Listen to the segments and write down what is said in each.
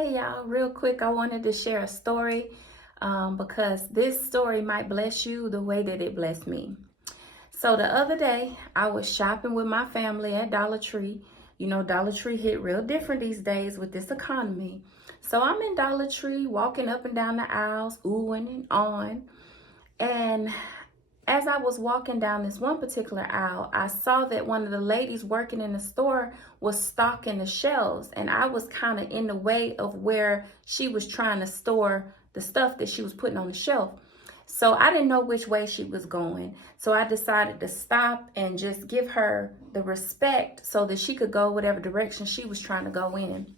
Hey y'all, real quick, I wanted to share a story because this story might bless you the way that it blessed me. So the other day, I was shopping with my family at Dollar Tree. You know, Dollar Tree hit real different these days with this economy. So I'm in Dollar Tree, walking up and down the aisles, oohing and on. And as I was walking down this one particular aisle, I saw that one of the ladies working in the store was stocking the shelves, and I was kind of in the way of where she was trying to store the stuff that she was putting on the shelf. So I didn't know which way she was going. So I decided to stop and just give her the respect so that she could go whatever direction she was trying to go in.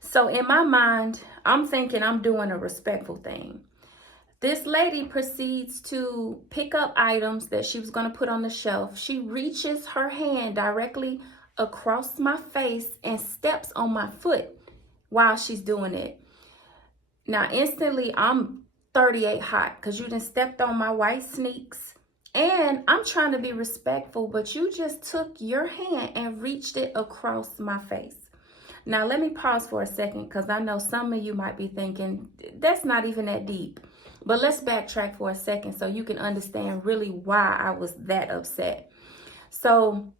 So in my mind, I'm thinking I'm doing a respectful thing. This lady proceeds to pick up items that she was going to put on the shelf. She reaches her hand directly across my face and steps on my foot while she's doing it. Now, instantly, I'm 38 hot because you done stepped on my white sneaks. And I'm trying to be respectful, but you just took your hand and reached it across my face. Now, let me pause for a second because I know some of you might be thinking, that's not even that deep. But let's backtrack for a second so you can understand really why I was that upset. So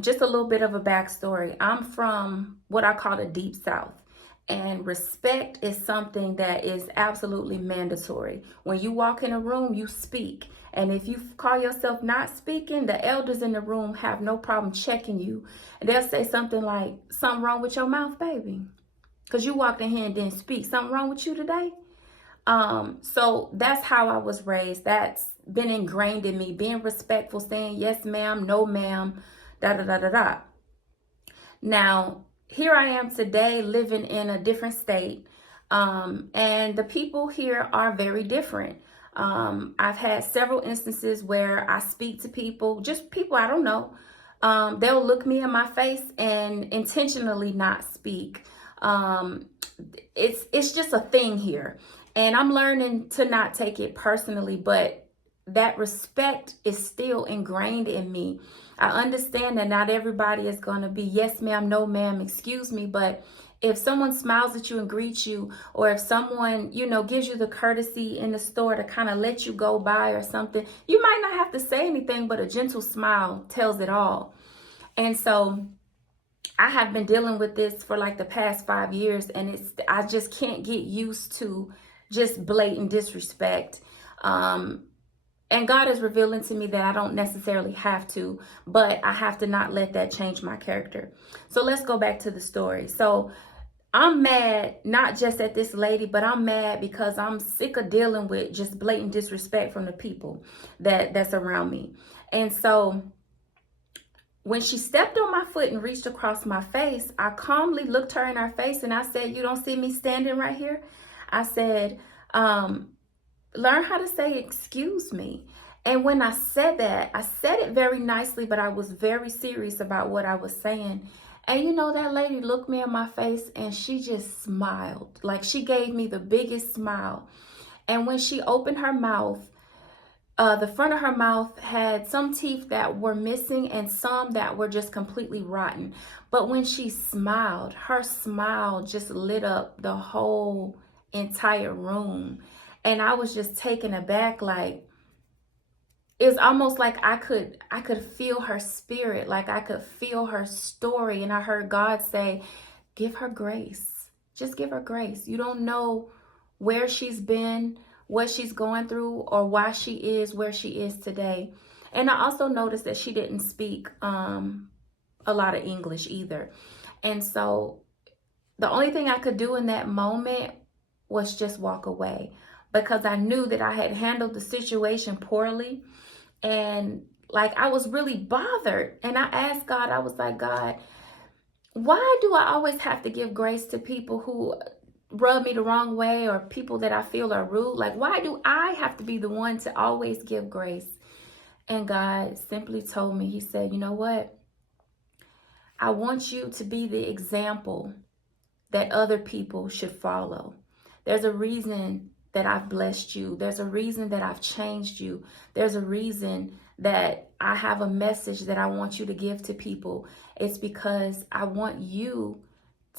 just a little bit of a backstory. I'm from what I call the Deep South. And respect is something that is absolutely mandatory. When you walk in a room, you speak. And if you call yourself not speaking, the elders in the room have no problem checking you. And they'll say something like, something wrong with your mouth, baby? Because you walked in here and didn't speak. Something wrong with you today? So that's how I was raised. That's been ingrained in me, being respectful, saying yes, ma'am, no, ma'am, da, da, da, da, da. Now, here I am today living in a different state. And the people here are very different. I've had several instances where I speak to people, just people I don't know. They'll look me in my face and intentionally not speak. It's just a thing here. And I'm learning to not take it personally, but that respect is still ingrained in me. I understand that not everybody is going to be yes, ma'am, no, ma'am, excuse me. But if someone smiles at you and greets you, or if someone, gives you the courtesy in the store to kind of let you go by or something, you might not have to say anything, but a gentle smile tells it all. And so I have been dealing with this for like the past 5 years, and I just can't get used to just blatant disrespect. And God is revealing to me that I don't necessarily have to, but I have to not let that change my character. So let's go back to the story. So I'm mad, not just at this lady, but I'm mad because I'm sick of dealing with just blatant disrespect from the people that's around me. And so when she stepped on my foot and reached across my face, I calmly looked her in her face and I said, you don't see me standing right here? I said, learn how to say excuse me. And when I said that, I said it very nicely, but I was very serious about what I was saying. And that lady looked me in my face and she just smiled. Like, she gave me the biggest smile. And when she opened her mouth, the front of her mouth had some teeth that were missing and some that were just completely rotten. But when she smiled, her smile just lit up the whole entire room. And I was just taken aback. Like, it was almost like I could feel her spirit, like I could feel her story. And I heard God say, give her grace. Just give her grace. You don't know where she's been, what she's going through, or why she is where she is today. And I also noticed that she didn't speak a lot of English either. And so the only thing I could do in that moment was just walk away, because I knew that I had handled the situation poorly. And like, I was really bothered. And I asked God, I was like, God, why do I always have to give grace to people who rub me the wrong way, or people that I feel are rude? Like, why do I have to be the one to always give grace? And God simply told me, he said, you know what? I want you to be the example that other people should follow. There's a reason that I've blessed you. There's a reason that I've changed you. There's a reason that I have a message that I want you to give to people. It's because I want you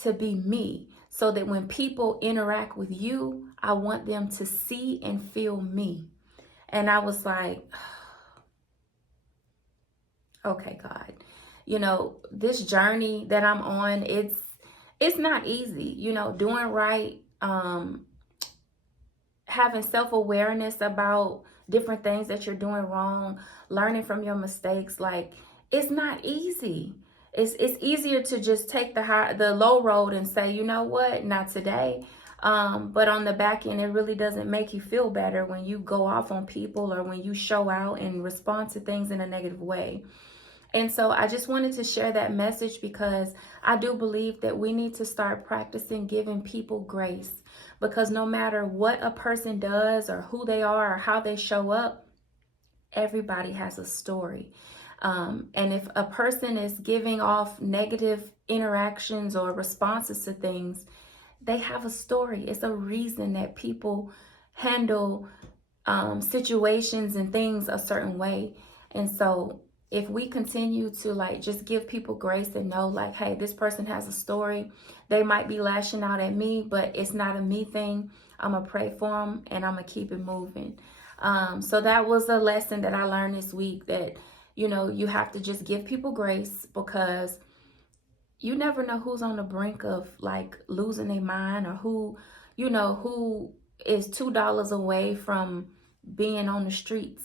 to be me. so that when people interact with you, I want them to see and feel me. And I was like, okay, God, you know, this journey that I'm on, it's not easy, you know, doing right, having self-awareness about different things that you're doing wrong, learning from your mistakes. Like, it's not easy. It's easier to just take the low road and say, you know what, not today. But on the back end, it really doesn't make you feel better when you go off on people or when you show out and respond to things in a negative way. And so I just wanted to share that message because I do believe that we need to start practicing giving people grace, because no matter what a person does or who they are or how they show up, everybody has a story. And if a person is giving off negative interactions or responses to things, they have a story. It's a reason that people handle situations and things a certain way. And so if we continue to like just give people grace and know like, hey, this person has a story. They might be lashing out at me, but it's not a me thing. I'm gonna pray for them and I'm gonna keep it moving. So that was a lesson that I learned this week, that, you know, you have to just give people grace, because you never know who's on the brink of like losing their mind, or who, you know, who is $2 away from being on the streets.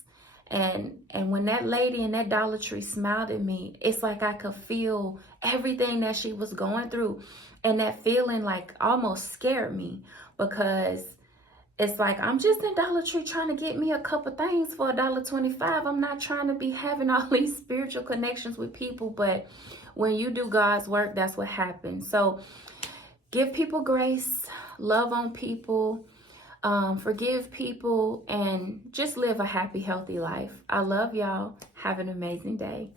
And when that lady in that Dollar Tree smiled at me, it's like I could feel everything that she was going through. And that feeling like almost scared me, because it's like, I'm just in Dollar Tree trying to get me a couple things for $1.25. I'm not trying to be having all these spiritual connections with people. But when you do God's work, that's what happens. So give people grace, love on people, forgive people, and just live a happy, healthy life. I love y'all. Have an amazing day.